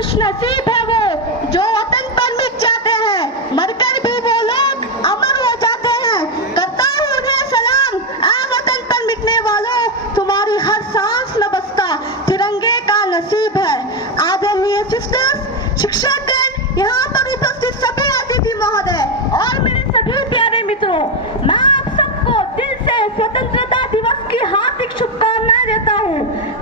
खुशनसीब है वो जो वतन पर मिट जाते हैं, मरकर भी वो लोग अमर हो जाते हैं। करता हूँ उन्हें सलाम, आ वतन पर मिटने वालों, तुम्हारी हर सांस में बसता तिरंगे का नसीब है। आदरणीय सिस्टर्स, शिक्षकगण, यहाँ पर उपस्थित सभी अतिथि महोदय और मेरे सभी प्यारे मित्रों, मैं आप सबको दिल से स्वतंत्रता दिवस की हार्दिक शुभकामनाएं देता हूँ।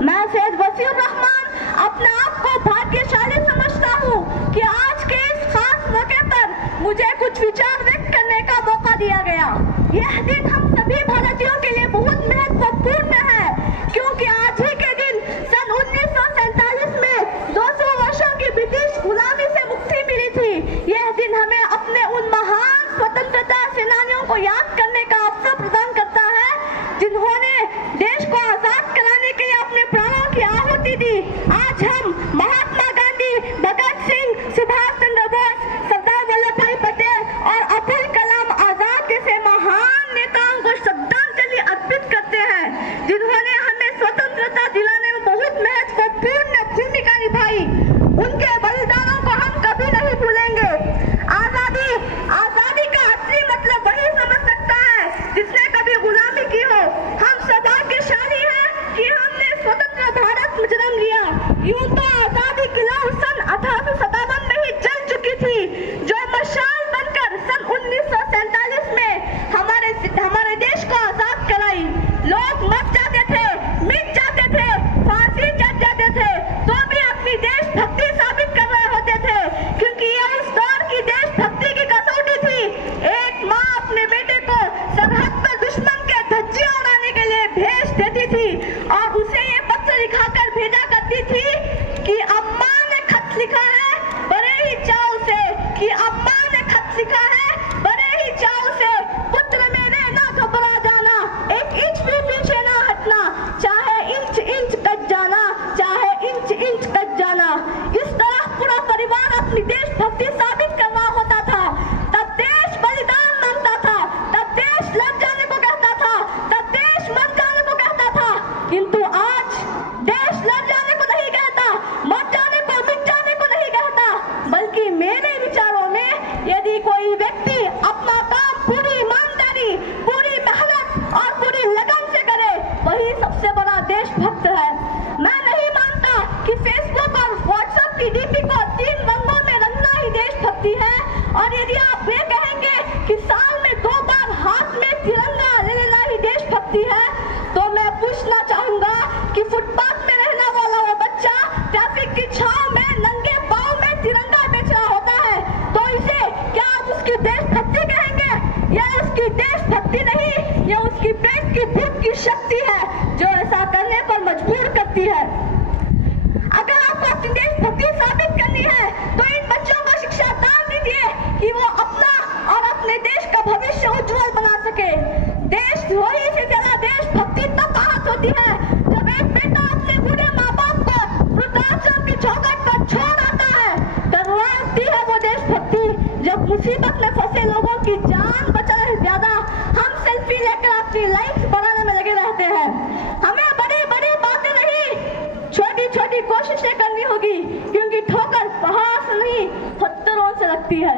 मैं सैयद वसीउर रहमान अपने आप को भाग्यशाली समझता हूँ कि आज के इस खास मौके पर मुझे कुछ विचार व्यक्त करने का मौका दिया गया। यह दिन हम सभी भारतीयों के लिए बहुत महत्वपूर्ण है, क्योंकि आज ही के दिन सन 1947 में 200 वर्षों की ब्रिटिश गुलामी से मुक्ति मिली थी। यह दिन हमें अपने उन महान स्वतंत्रता सेनानियों को याद करने का अवसर प्रदान करता है, जिन्होंने देश को आजाद कराने के लिए अपने प्राणों की आहुति दी। आज हम महात्मा गांधी, भगत सिंह, सुभाष चंद्र बोस, सरदार वल्लभ भाई पटेल और अब्दुल कलाम आजाद जैसे महान नेताओं को श्रद्धांजलि अर्पित करते हैं, जिन्होंने हमें स्वतंत्रता दिलाने में बहुत महत्वपूर्ण भूमिका निभाई। उनके बलिदानों को हम कभी नहीं भूलेंगे। आजादी का असली मतलब वही समझ सकता है जिसने कभी गुलामी की हो। हम सौभाग्यशाली हैं कि हमने स्वतंत्र भारत में जन्म लिया। यूं तो आजादी की लौ सन 1857 में ही जल चुकी थी, जो मशाल बनकर सन 1947 में हमारे देश को आजाद कराई। लोग मर जाते थे, मिट जाते थे, फांसी चढ़ जाते थे, तो भी अपनी देशभक्ति साबित कर रहे होते थे, क्योंकि यह उस दौर की देशभक्ति की कसौटी थी। एक माँ अपने बेटे को सरहद पर दुश्मन के धज्जियां उड़ाने के लिए भेज देती थी और उसे ये पत्र लिखाकर भेजा करती थी कि अम्मा ने खत लिखा है बड़े ही चाव से, कि अम्मा ने खत लिखा है बड़े ही चाव से, पुत्र मेरे ना घबरा जाना, एक इंच भी पीछे ना हटना, चाहे इंच इंच कट जाना, चाहे इंच इंच कट जाना। इस तरह पूरा परिवार अपनी देशभक्ति साबित कर रहा होता था। तब देश बलिदान मांगता था, तब देश लड़ जाने को कहता था, तब देश मर जाने को कहता था। किंतु आज देश लड़ जाने को नहीं कहता, मर जाने को, मिट जाने को नहीं कहता, बल्कि मेरे विचारों में यदि कोई व्यक्ति अपना काम पूरी ईमानदारी, पूरी मेहनत और पूरी लगन से करे, वही सबसे बड़ा देशभक्त है। मैं नहीं मानता कि फेसबुक और व्हाट्सएप की डीपी को 3 रंगों में रंगना ही देशभक्ति है। और यदि आप ये कहेंगे कि साल में 2 बार हाथ में तिरंगा ले लेना ही देशभक्ति है, तो मैं पूछना चाहूंगा कि फुटपाथ में रहने वाला वो बच्चा ट्रैफिक की छांव में नंगे पांव में तिरंगा बेच रहा होता है, तो इसे क्या आप उसकी देशभक्ति कहेंगे? यह उसकी देशभक्ति नहीं, यह उसकी पेट की भूख की शक्ति है जो ऐसा करने पर मजबूर करती है। अगर आपको अपनी देशभक्ति साबित करनी है तो इन बच्चों को शिक्षा दान दीजिए कि वो अपना और अपने देश का भविष्य उज्जवल बना सके। देशद्रोही से ज्यादा देशभक्ति तब आहत होती है जब एक बेटा अपने बूढ़े माँ बाप को वृद्धाश्रम की चौखट पर छोड़ आता है। करवाती है वो देशभक्ति जब मुसीबत में फंसे लोगों की जान बचाने से ज्यादा हम सेल्फी लेकर अपनी लाइफ बनाने में लगे रहते हैं। हमें बड़ी बड़ी बातें नहीं, छोटी छोटी कोशिशें करनी होगी, क्योंकि ठोकर पहाड़ से नहीं पत्थरों से लगती है।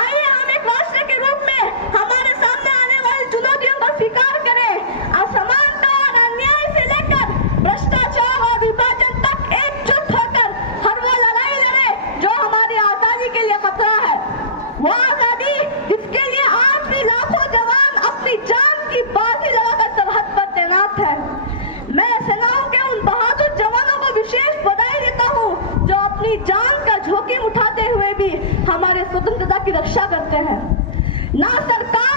आइए हम एक राष्ट्र के रूप में हमारे सामने आने वाली चुनौतियों को स्वीकार करें। असमानता और अन्याय से लेकर भ्रष्टाचार और विभाजन तक एकजुट होकर हर वो लड़ाई लड़े जो हमारी आजादी के लिए खतरा है। वो आजादी जिसके लिए आज भी लाखों जवान अपनी जान की बाजी लगाकर सरहद पर तैनात है। मैं सेनाओं के उन बहादुर जवानों को विशेष बधाई देता हूँ जो अपनी जान का जोखिम उठाते हुए भी हमारे स्वतंत्रता की रक्षा करते हैं। ना सरकार